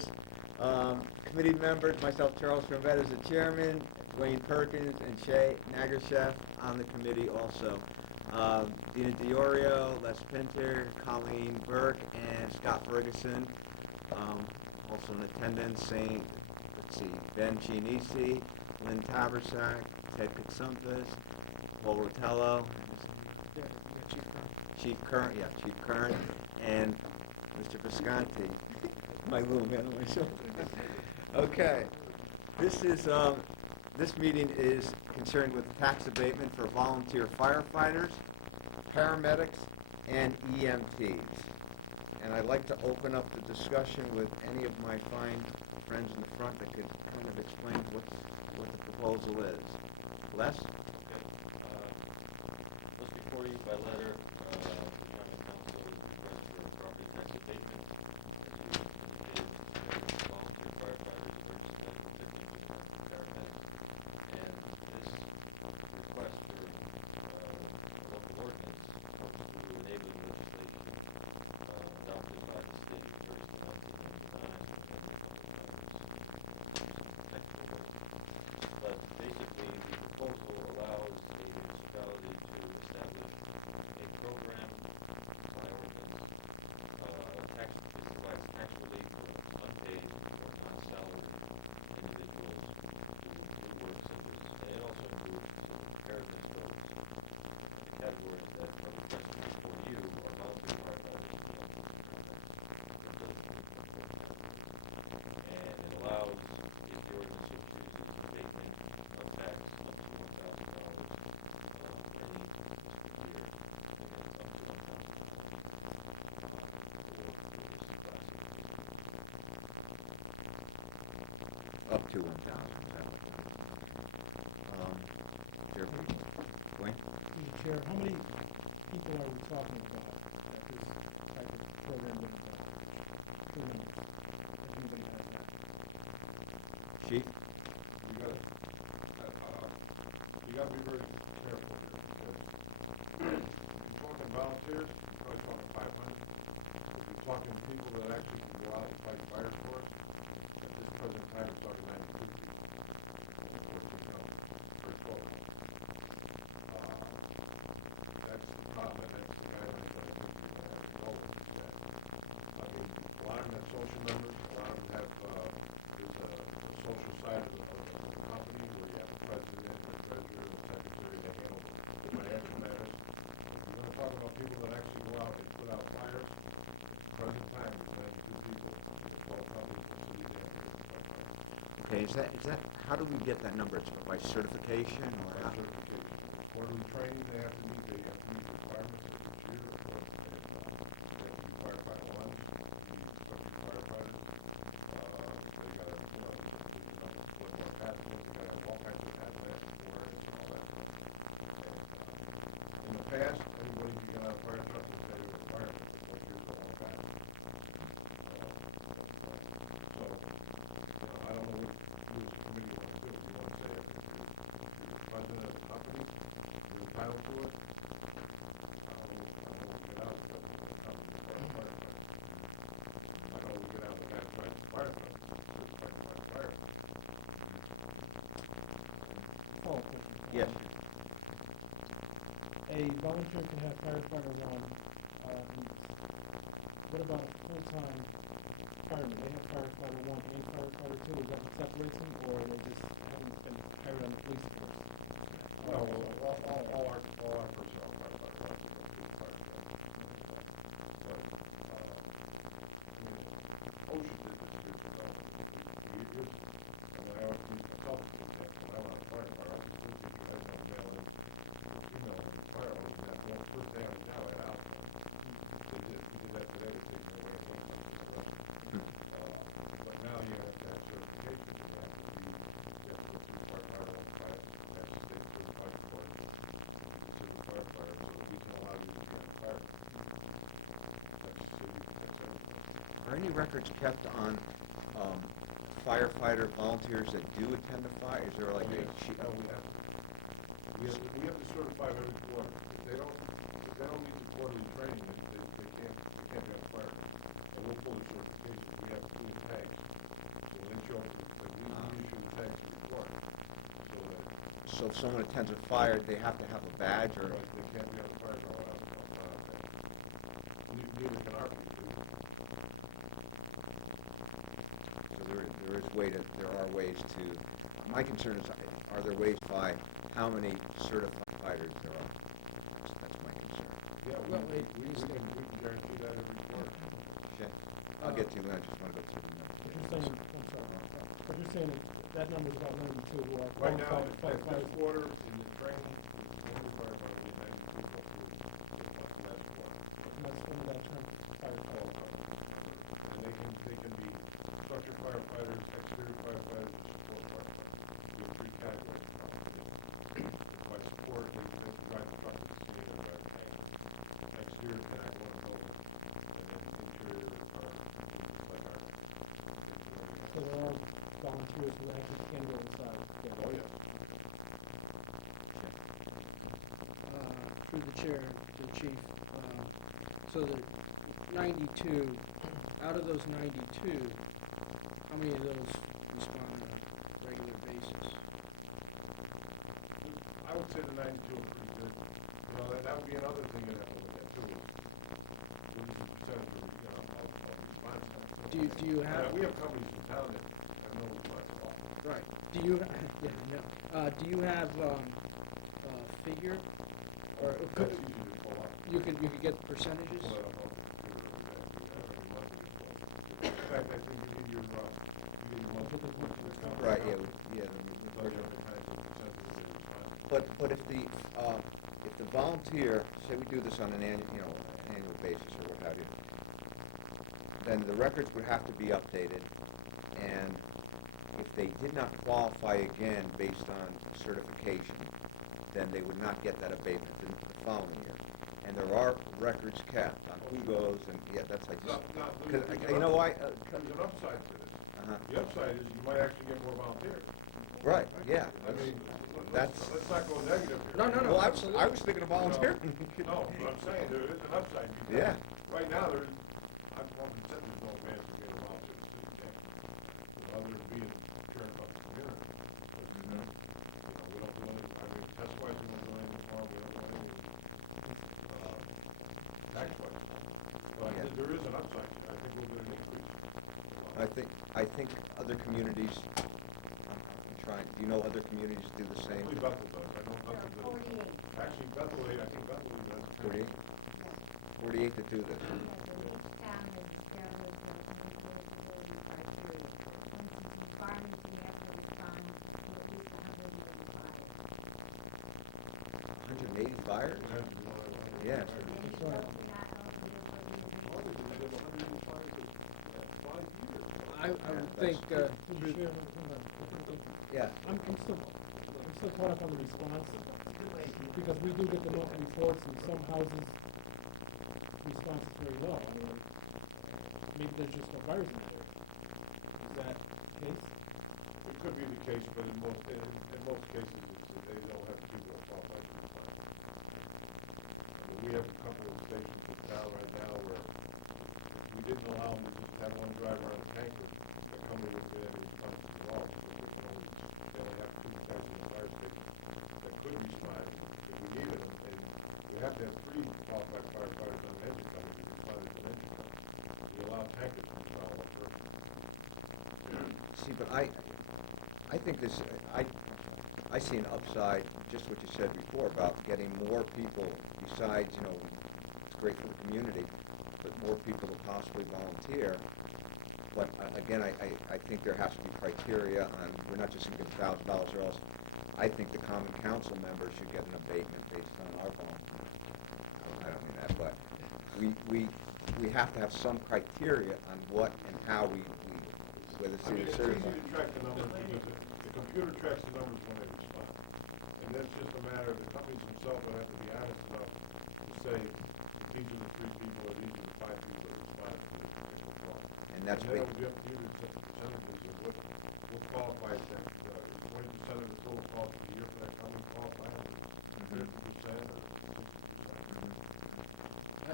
firefighters. Committee members, myself, Charles Trombetta, is the chairman, Dwayne Perkins and Shay Nagershev on the committee also. Dina Diorio, Les Pinter, Colleen Burke, and Scott Ferguson. Also in attendance, Ben Gianisi, Lynn Tabersack, Ted Katsumpis, Paul Rotello, Chief Kern, and Mr. Visconti. My little man on my shoulder. Okay, this meeting is concerned with tax abatement for volunteer firefighters, paramedics, and EMTs. And I'd like to open up the discussion with any of my fine friends in the front that could kind of explain what the proposal is. Les? Okay. Just before you by letter, the county council request for property tax abatement. As you indicated, volunteer firefighters, emergency medical technicians, and paramedics. And this request for local ordinance comes through enabling legislation adopted by the state first in 1999 and then a couple of times technical. But basically, the proposal allows a municipality to establish a program by ordinance. It provides tax relief for unpaid or non-salaried individuals who do work such as, and it also includes some preparedness folks. The categories that are requested before you are volunteer firefighters and it allows, if the ordinance so chooses, abatement of tax up to $1,000 for any fiscal year, up to $1,000 for this classification. Up to 1,000. Dwayne? Mr. Chair, how many people are we talking about that this type of program would involve? 2 minutes. If anybody has that. Chief? You got to be very careful here because if you're talking volunteers, you're probably talking 500. If you're talking people that actually can go out and fight fire for us, at this present time, we're talking 92 people. Very close. That's the top, and that's the guidelines that I think we're going to have to go with. I mean, a lot of them have social members, a lot of them have, there's a social side of the company where you have the president, the treasurer, the secretary, they handle the financial matters. If you're going to talk about people that actually go out and put out fires, at the present time, there's 92 people. There's 12 companies in the city there. Okay, is that, how do we get that number? It's by certification or By how? certification. Quarterly training they have to meet requirements of each year, of course. They have to be firefighter 1, they need to be firefighters. They got to, what more passages, they got to have all kinds of hazmat experience and all that stuff. And in the past, anybody who got out of fire truck would say they were firemen, but those years are long past. So, I don't know what this committee wants to do. You want to say if the president of the company is entitled to it? I don't know what we get out of the president of the company for our firefighters. I know we get out of the guy who fights the firefighters, just fight the fire. Follow-up question. Yes. A volunteer can have firefighter 1 needs. What about a full-time fireman? They have firefighter 1 and firefighter 2. Is that what separates them, or are they just having been hired on the police force? Well, all our personnel firefighters have to go through the fire truck. So, I mean, OSHA did this years ago, 3 years ago. And then I always use myself as an example. When I went on fire department, I could quickly be guys on mail in, the fire hose, and that one first day on the job, I had out. We did that today to take me away from something. But now you have to have certification. You have to go through firefighter on fire, you have to stay certified for it. You can firefighter, so we can allow you to be on fire. That's everything. Are any records kept on firefighter volunteers that do attend the fire? Is there like a sheet? No, we have to certify them every quarter. If they don't meet the quarterly training, they can't be on fire. And we'll pull the certification. We have full tags. So if someone attends a fire, they have to have a badge or? Right, they can't be on the fire ground without a badge. Neither can our people. So there are ways to, my concern is, are there ways by how many certified fighters there are? That's my concern. Yeah, Well, we can guarantee that every quarter. Okay, I'll get to you, I just want to go through the But numbers. you're saying, I'm sorry, but you're saying that number's about 92 who are Right now, qualified at this firefighters. quarter, in the training, it's only firefighter, we have 92 plus last quarter. And that's under that term, firefighter. And they can be structure firefighters, exterior firefighters, and support firefighters. We have three categories now. By support, they drive the truck, it's the drive the tank. Exterior, can act on a building, and then interior are like our. So there are volunteers who actually can go inside. Yeah. Oh, yeah. Through the chair, to the chief, so the 92, out of those 92, how many of those respond on a regular basis? I would say the 92 are pretty good. You know, that would be another thing that I would look at too. What is the percentage of response time? Do you have? We have companies in town that have no response at all. Right. Do you? Yeah, I know. Do you have a figure, or That's could, easy to pull up. you could get percentages? Pull that up on the computer every day. In fact, I think you need your monthly report to the company. Right, yeah, Those are the kinds of percentages of response. but if the volunteer, say we do this on an annual basis or what have you, then the records would have to be updated, and if they did not qualify again based on certification, then they would not get that abatement the following year. And there are records kept on who goes, and yeah, that's like, you know why? There's an upside to this. Uh-huh. The upside is you might actually get more volunteers. Right, yeah. I mean, That's- let's not go negative here. No, no, no. Well, I was thinking of volunteering. No, but I'm saying there is an upside. because Yeah. Right now, there's, I'm probably said there's no man to get around to the city camp. Other than being caring about the community. But, Mhm. we don't do any, I mean, that's why we don't do any harm, we don't do any, tax wise. But I Yeah. think there is an upside, I think we'll get an increase. I think other communities, I'm trying, do you know other communities do the same? Only Bethel does, I know Bethel does. Actually, Bethel, I think Bethel does. 48? 48 to do this. It 180 fires? depends on what- Yes. That's right. I would think, Could you share, hold on. Yeah. I'm still caught up on the response, because we do get the monthly reports, and some houses, response is very low. I mean, maybe there's just no fires in the area. Is that the case? It could be the case, but in most cases, it's that they don't have people qualified to respond. I mean, we have a couple of stations in town right now where we didn't allow them to just have one driver on a tanker, the company would get any response at all, because they only have two guys in the fire station that could respond if we needed them, and we have to have three qualified firefighters on an engine company to respond to an engine company. We allow tankers to respond one person. See, but I think this, I see an upside, just what you said before, about getting more people besides, it's great for the community, but more people to possibly volunteer. But again, I think there has to be criteria on, we're not just going to get $1,000 or else. I think the common council members should get an abatement based on our volunteer. I don't mean that, but we have to have some criteria on what and how we whether I mean, it's it's easy certified. to track the numbers because the computer tracks the numbers when they respond. And that's just a matter of the companies themselves will have to be honest enough to say, these are the 3 people or these are the 5 people that responded to the report. And that's then what, it'll be up to you to set the percentages of what qualifies that, 20% of the total cost of the year for that company qualifies, 50% or 60%.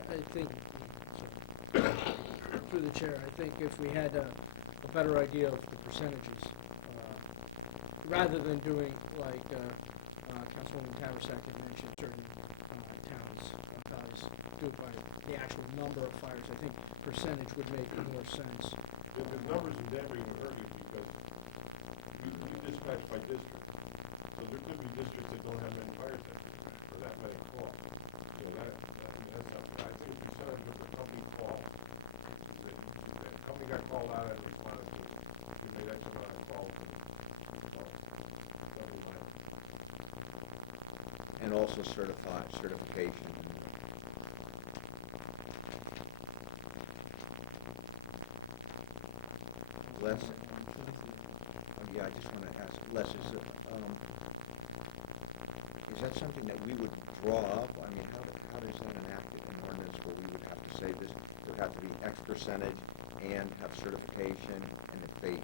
I think, through the chair, I think if we had a better idea of the percentages, rather than doing like Councilwoman Taversack had mentioned certain towns do it by the actual number of fires. I think percentage would make more sense. The numbers in Denver even hurt you because you dispatch by district. So there could be districts that don't have many fire technicians or that many calls. You know, that's not, I think a percentage of the company call, the company got called out and responded to, you made X amount of calls and something like And also certification. Les, yeah, I just want to ask, Les, is that something that we would draw up? I mean, how does that enact an ordinance where we would have to say this, there would have to be X percentage and have certification, and if they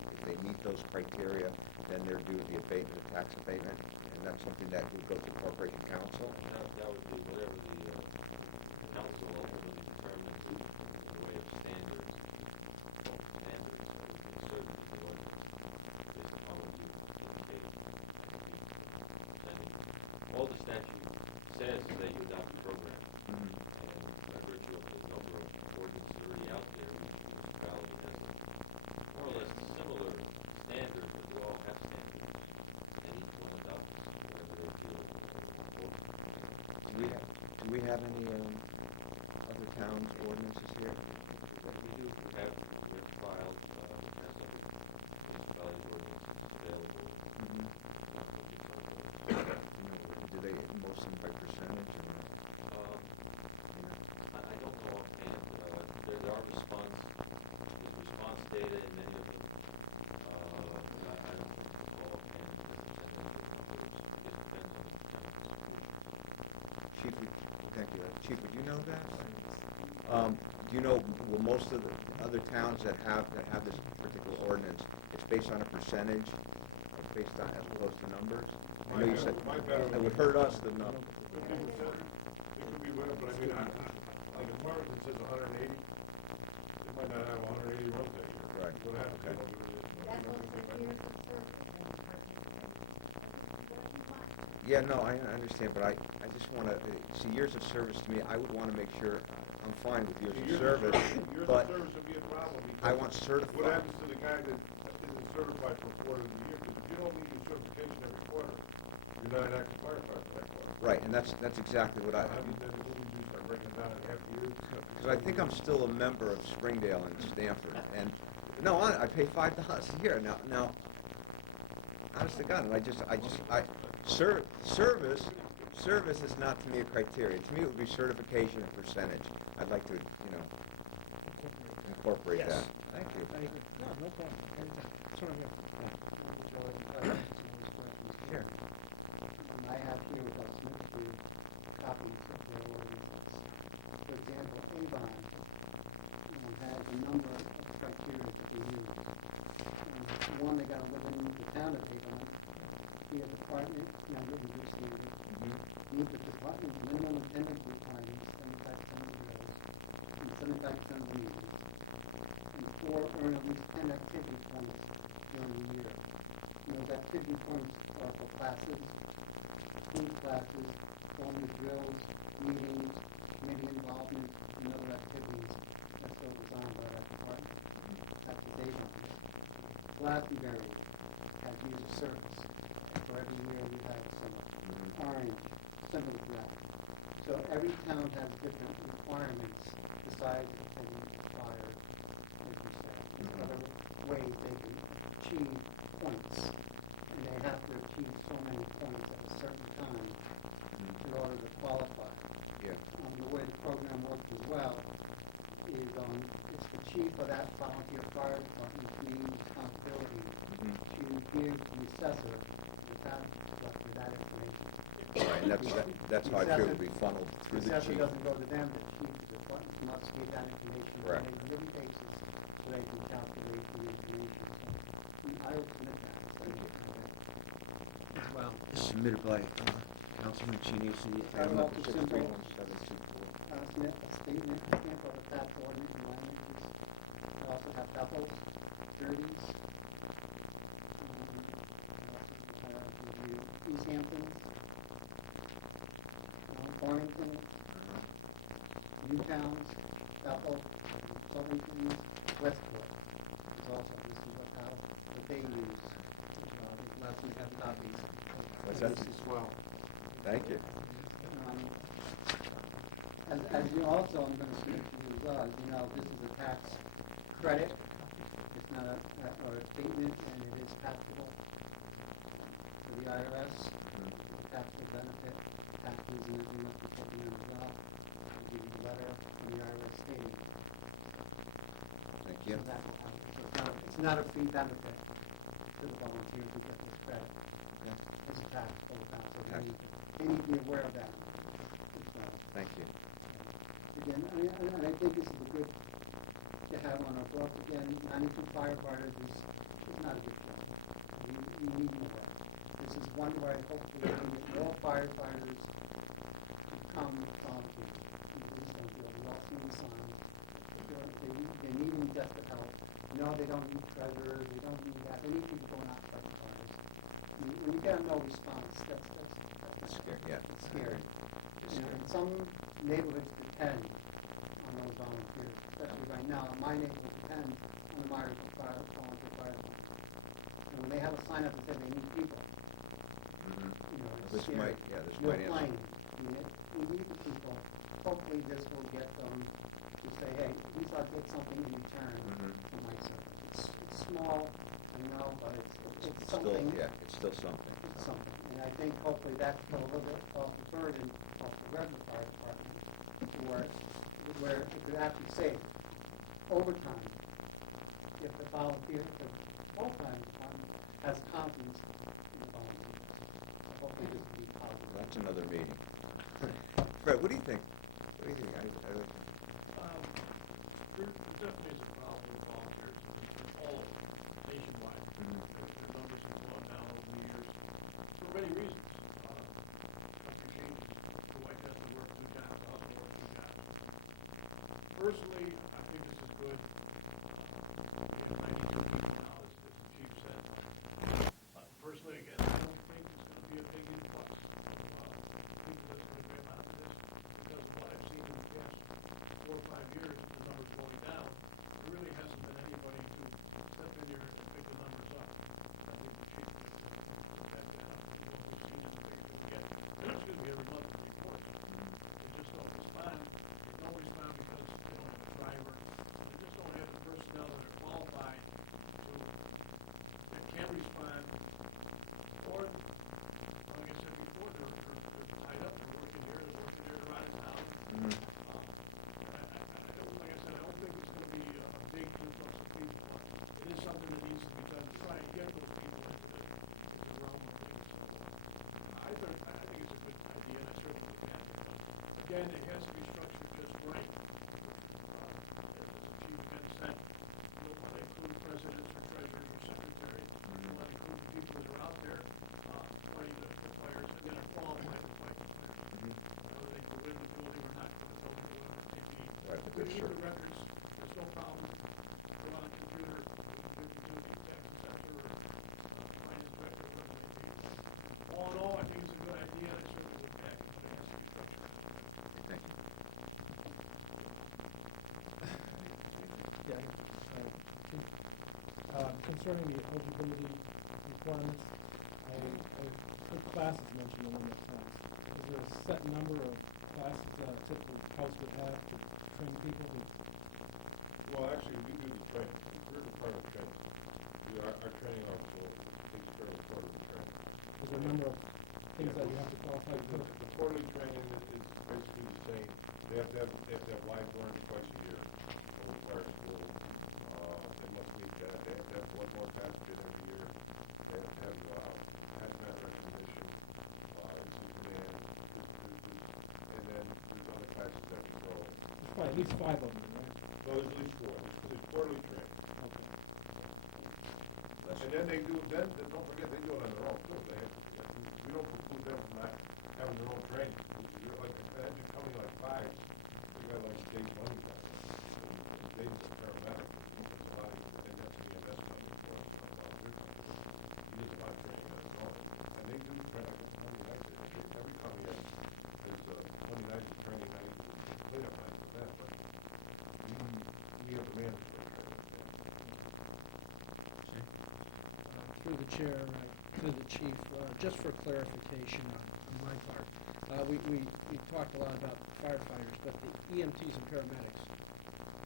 meet those criteria, then they're due the abatement, the tax abatement, and that's something that would go to the corporation council? That would be whatever the council ultimately determines in the way of standards. So we can certainly do it based upon what you indicate. And all the statute says is that you adopt a program. Mm-hmm. And by virtue of the number of ordinances already out there, each municipality has more or less similar standards, but they all have standards. And each one adopts whatever they feel is important. Do we have any other towns' ordinances here? What we do, we have filed, have other municipality ordinances available. Mm-hmm. Do they most of them by percentage? Or, I don't know offhand. There are response data in many of them. But I don't recall offhand because it depends on the Chief, thank you. Chief, would you know that? Do you know, well, most of the other towns that have this particular ordinance, it's based on a percentage, or based on as opposed to numbers? I know you said it would hurt us the number. it could be better, but I mean, like as far as it says 180, it might not have 180 roads that year. Right. What happens? Okay. That's also years of service. Yeah, no, I understand, but I just want to, see, years of service to me, I would want to make sure, I'm fine with years of service, Years but of service would be a problem because I want what certified. happens to the guy that isn't certified for a quarter of the year? Because if you don't meet your certification every quarter, you're not an active firefighter for that quarter. Right, and that's exactly what I, How do you then do by breaking it down in half years? because I think I'm still a member of Springdale and Stanford, and, no, I pay $5 a year, now, honest to God, service is not to me a criteria. To me, it would be certification and percentage. I'd like to, incorporate Yes. that. Thank you. No problem. Anytime. That's what I'm here. Here. I have here with us mixture copies of their ordinances. For example, Avon has a number of criteria that they use. One, they got to live in the town of Avon, be a department member in your standard, meet the department's minimum attendance requirements, 75% of the bills, and 75% of the meetings, and 4, earn at least 10 activity points during the year. Those activity points are for classes, team classes, formal drills, meetings, committee involvement, and other activities that's so designed by that department. That's the date on it. Glastonbury has years of service. So every year we have some orange, something like that. So every town has different requirements besides attending fire, as you said. There's other ways they can achieve points. And they have to achieve so many points at a certain time in order to qualify. Yeah. The way the program works as well is it's the chief of that volunteer fire department's main responsibility to give the assessor, the town collector, that information. Right, and that's how I feel it would be funneled through the assessor chief. doesn't go to them, the chief of the department must give that information on Correct. a daily basis so they can calculate the information. So I would submit that. Well, Submitted by Councilman Cheney, Item number 631, submit submit a statement, stamp of the tax ordinance and languages. We also have doubles, thirties. We also have review East Hampton, Warrington, Newtowns, Bethel, Covington, Westport. Is also, this is what they use. Leslie has copies What's of that? this as well. Thank you. Um, as you also, I'm gonna speak to you as well, as you know, this is a tax credit. It's not or a statement, and it is taxable to the IRS. Taxable benefit, tax reason is you must be taking it as well. I'll give you a letter from the IRS stating. Thank you. So that will happen. So it's not a free benefit to the volunteers who get this credit. Yeah. It's a taxable account, so Tax. they need to be aware of that as well. Thank you. Again, I think this is a good to have on our book. Again, 92 firefighters is not a good thing. We need more. This is one way hopefully we get more firefighters to become volunteers. People just don't feel lost in the sun. They need desperate help. No, they don't need treasurers. They don't need that. They need people going out fighting fires. When you get no response, that's Scary, yeah. it's scary. It's You know, scary. and some neighborhoods depend on those volunteers, especially right now. My neighborhood depends on the volunteer fire department. And when they have a sign up that says they need people, you know, it's This scary. might, yeah, this You're might answer. playing. We need the people. Hopefully this will get them to say, hey, at least I'll get something in return for my service. It's small, I know, but it's Still, something. yeah, it's still something. It's something. And I think hopefully that's a little bit off the burden of the regular fire department, where it could actually save overtime if the volunteer, if the full-time department has confidence in the volunteers. So hopefully this will be positive. Well, that's another meeting. Fred, what do you think? What do you think? There definitely is a problem with volunteers all nationwide. The numbers have gone down over the years for many reasons. Country changes. The wife has to work 2 jobs, the husband works 2 jobs. Personally, I think this is good. We have 92 people now, as the chief said. Personally, again, I don't think it's going to be a big influx of people that's going to grab onto this because of what I've seen in the past 4 or 5 years, the numbers going down. There really hasn't been anybody to step in here and pick the numbers up. I think the chief can back that up. You know, we've seen the things that we get, excuse me, every month in reports. They just don't respond. They don't respond because they don't have a driver. They just don't have the personnel that are qualified to, that can respond. Or, like I said before, they're tied up, they're working here, they're out of town. Like I said, I don't think it's going to be a big influx of people, but it is something that needs to be done to try and get those people into the realm of things. So, I think it's a good idea, and I certainly look at it. Again, it has to be structured just right. As the chief again said, you don't want to include presidents or treasurers or secretaries. You want to include the people that are out there fighting the fires and then are qualified to fight the fires. Whether they go in the building or not, whatever it may be. Right, but We they're need sure. the records, there's no problem. Go on a computer, we can do the tax assessor or finance director, whatever it may be. All in all, I think it's a good idea, and I certainly look back at what it has to be structured. Thank you. Concerning the eligibility requirements, I heard classes mentioned in the sense. Is there a set number of classes that typically House would have to train people to? Well, actually, we do the training. We're the part of training. Our training also takes care of part of the training. Is there a number of things that you have to qualify to? The quarterly training is basically the same. They have to have live burns twice a year. Over fire school. They must meet that. They have to have blood more pathogen every year. They have to have hazmat recognition, Superman, and then there's other classes that we throw in. There's probably at least 5 of them, right? No, there's at least 4. There's quarterly training. Okay. And then they do, don't forget, they do it on their own too. We don't preclude them from not having their own training. You're like, imagine coming like 5, you got like Dave Money guy. Dave's a paramedic. There's a lot of, and that's the EMS money for us. He does a lot of training on his own. And they do, like, every county has, there's 29 through the chair, to the chief, just for clarification on my part. We talked a lot about firefighters, but the EMTs and paramedics,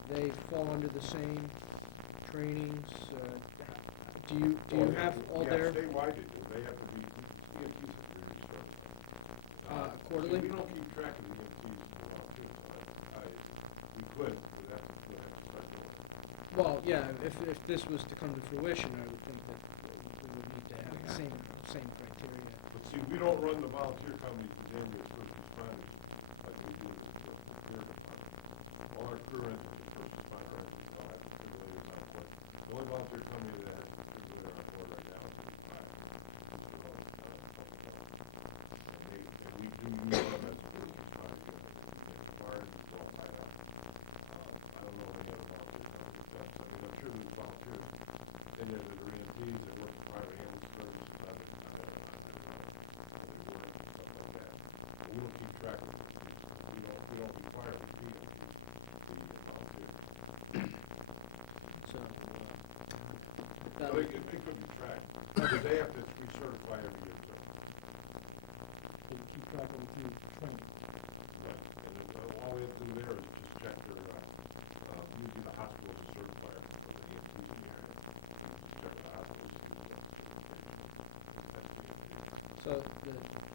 they fall under the same trainings? Do you have all their? Yeah, statewide they do. They have to be, EMTs have to be certified. Quarterly? We don't keep track of the EMTs and the volunteers, so we could, we'd have to start doing it. Well, yeah, if this was to come to fruition, I would think that we would need to have the same criteria. But see, we don't run the volunteer companies the same way as first responders, like we do with the fire department. All our crew engines are first responder engines, so I have defibrillators on board. The only volunteer company that has a defibrillator on board right now is fire. And we do use them as a first responder unit. As far as it's all tied up. I don't know any other volunteer company that does. I mean, I'm sure there's volunteers, any other EMTs that work for private ambulance services on their work and stuff like that. But we don't keep track of it. We don't require repeat of the volunteers. So, So they could be tracked, because they have to recertify every year too. So you keep track of it through training. Right, and then all we have to do there is just check their, usually the hospital is a certifier for the EMT in the area. Just check with the hospital to do that certification. so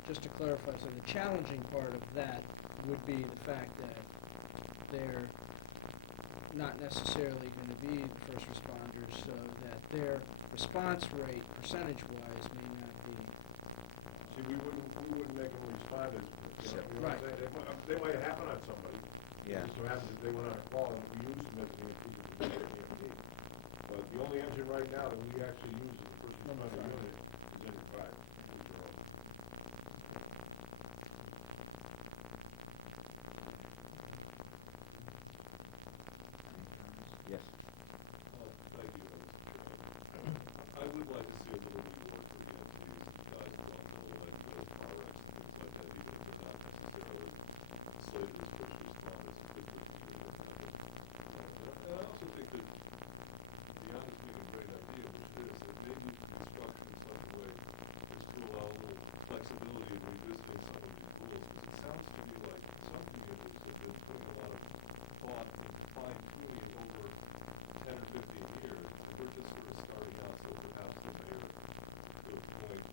just to clarify, so the challenging part of that would be the fact that they're not necessarily going to be the first responders, so that their response rate, percentage-wise, may not be. See, we wouldn't make them responders, you know what Right. I'm saying? They might happen on somebody. Yeah. It just so happens that they went on a call and we used them as an EMT because we were an EMT. But the only engine right now that we actually use as a first responder unit is engine 5. Yes. Thank you, Mr. Chairman. I would like to see a little bit more for EMTs, guys don't know like the car wrecks and things like that, even if they're not necessarily slated as first responders, it's good to see them. And I also think that, to be honest, we have a great idea, which is that maybe you can structure in such a way as to allow a little flexibility in revisiting some of these rules, because it sounds to me like some communities have been putting a lot of thought into fine-tuning over 10 or 15 years, and we're just sort of starting out, so perhaps the mayor could appoint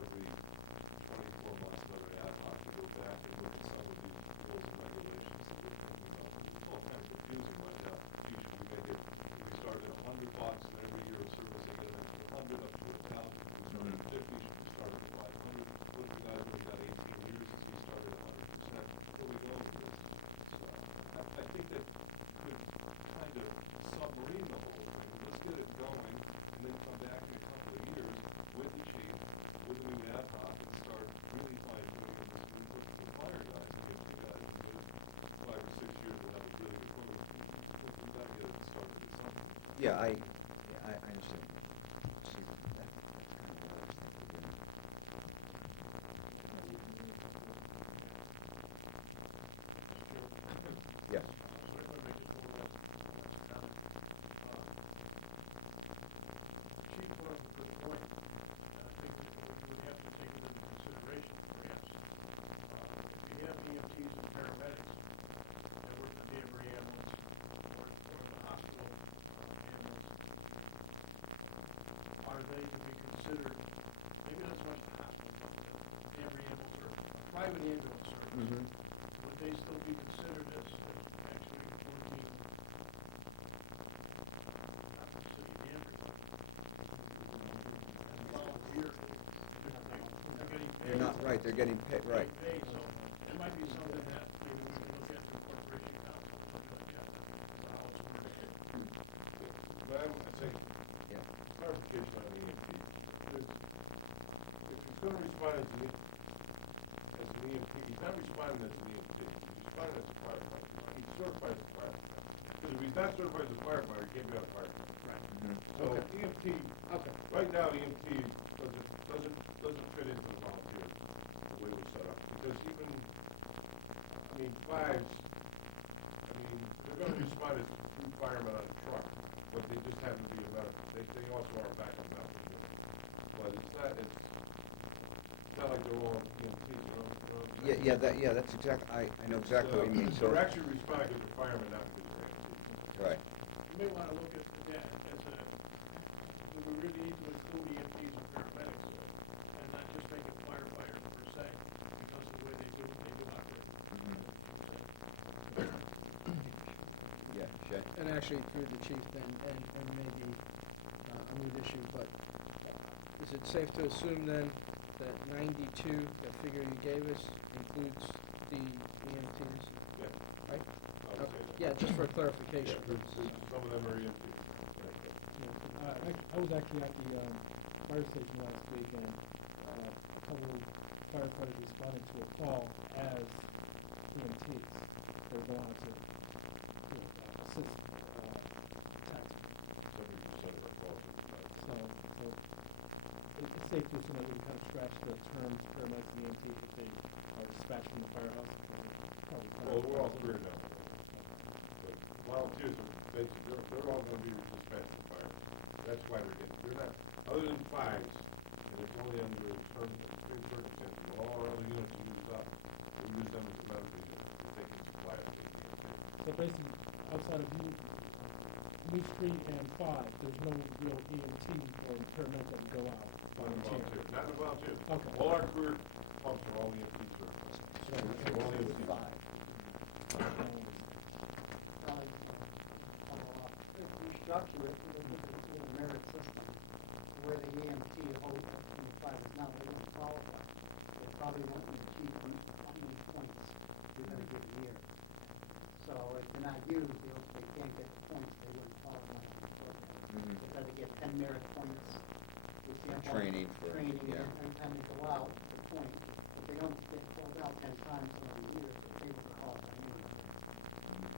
every 24 months another ad hoc to go back and look at some of these rules and regulations that we're thinking about. It's all kind of confusing right now. Should we make it, if we start at $100 and every year of service and then it's 100 up to 1,000, we start at 50, should we start at 500? What if the guy's only got 18 years since we started at 100%? Here we go with this. So I think that could kind of submarine the whole thing. Let's get it going and then come back in a couple of years with the chief, with the new ad hoc, and start really fine-tuning this. We put the fire guys and get the guys and do 5 or 6 years and have a really good program. We've got to get it started with something. Yeah, I understand. See, that's kind of what I was thinking. Yes. So if I may just hold up, comment. Chief brought up a good point, and I think we would have to take it into consideration, perhaps. If we have EMTs and paramedics that work in the Danbury ambulance or the hospital ambulance, are they to be considered, maybe not so much the hospital, but the Danbury ambulance or a private ambulance service? Mm-hmm. Would they still be considered as actually working, not the city of Danbury, but as volunteer? They're getting paid. They're not, right, they're getting paid, right. Paid, so it might be something that maybe we can look at the corporation council, something like that, how it's worded. But I would say, Yeah. clarification on the EMT, because if he's gonna respond as an EMT, he's not responding as an EMT, he's responding as a firefighter. He's certified as a firefighter. Because if he's not certified as a firefighter, he can't be on a firefighter. Right. Mm-hmm. So Okay. EMT, Okay. right now, the EMT doesn't fit into the volunteer, the way we're set up. Because even, I mean, fives, I mean, they're gonna respond as two firemen on a truck, but they just happen to be a medical, they also are a backup medical unit. not like they're all EMTs, you know? That's exactly, I know exactly what you mean, so. They're actually responding to the firemen, not to the EMTs. Right. You may wanna look at that as a, we really need to include EMTs and paramedics, and not just make it firefighters per se, because of the way they do operate. Yeah, Shay? And actually, through the chief, then, and maybe a moot issue, but is it safe to assume then that 92, that figure you gave us, includes the EMTs? Yeah. Right? I would say that. Yeah, just for clarification Yeah, purposes. some of them are EMTs. I was actually at the fire station last week, and a couple firefighters responded to a call as EMTs. They were going out to assist taxmen. 70% of our calls are So it's safe to assume that we can kind of scratch the terms paramedics and EMTs if they are dispatched from the firehouse. well, we're all clear now. But volunteers are basically, they're all gonna be dispatched to fire. That's why they're not, other than fives, and it's only under certain extreme circumstances, when all our other units are used up, we use them as a medical unit to take them to class. So basically, outside of New Street and 5, there's no real EMT or paramedic that would go out volunteer. Not a volunteer. Okay. All our career pumps are all EMT certified. So They're all EMT. If we structure it with a merit system, where the EMT hold in the private now, they don't qualify. They probably won't achieve how many points within a given year. So if they're not used, they can't get the points, they wouldn't qualify for the program. Mhm. So they get 10 merit points, which you have Training for- training, yeah. and every time they go out, the point. If they don't get called out 10 times in a year, they would qualify anyway.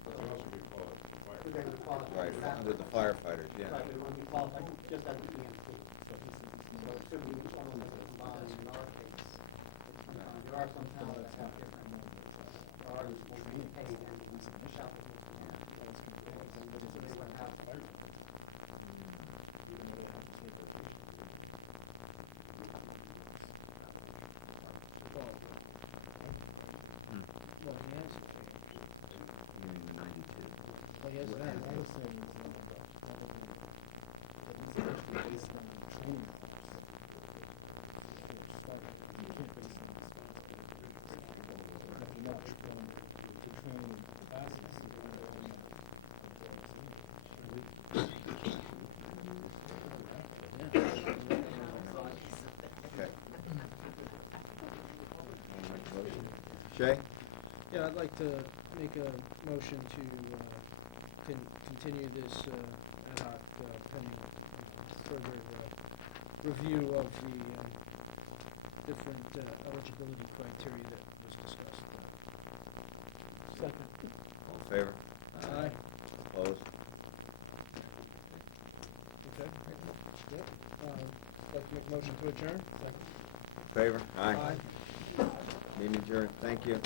But they also get called So fire. they would qualify. Right, under the firefighters, yeah. Right, we want to be qualified just as an EMT. So it should be almost like a combined in our case. There are some towns that have different, ours will be paid and shall be. So they would have. Well, he has, You mean the 92? well, he has What I that. was saying is, that it's actually based on training costs. You can't base it on if you're not going to training classes, Okay. Shay? Yeah, I'd like to make a motion to continue this ad hoc pending further review of the different eligibility criteria that was discussed. second. All in favor? Aye. Opposed? Okay. Yep. Like to make a motion to adjourn? Second. Favor? Aye. Meeting adjourned, thank you.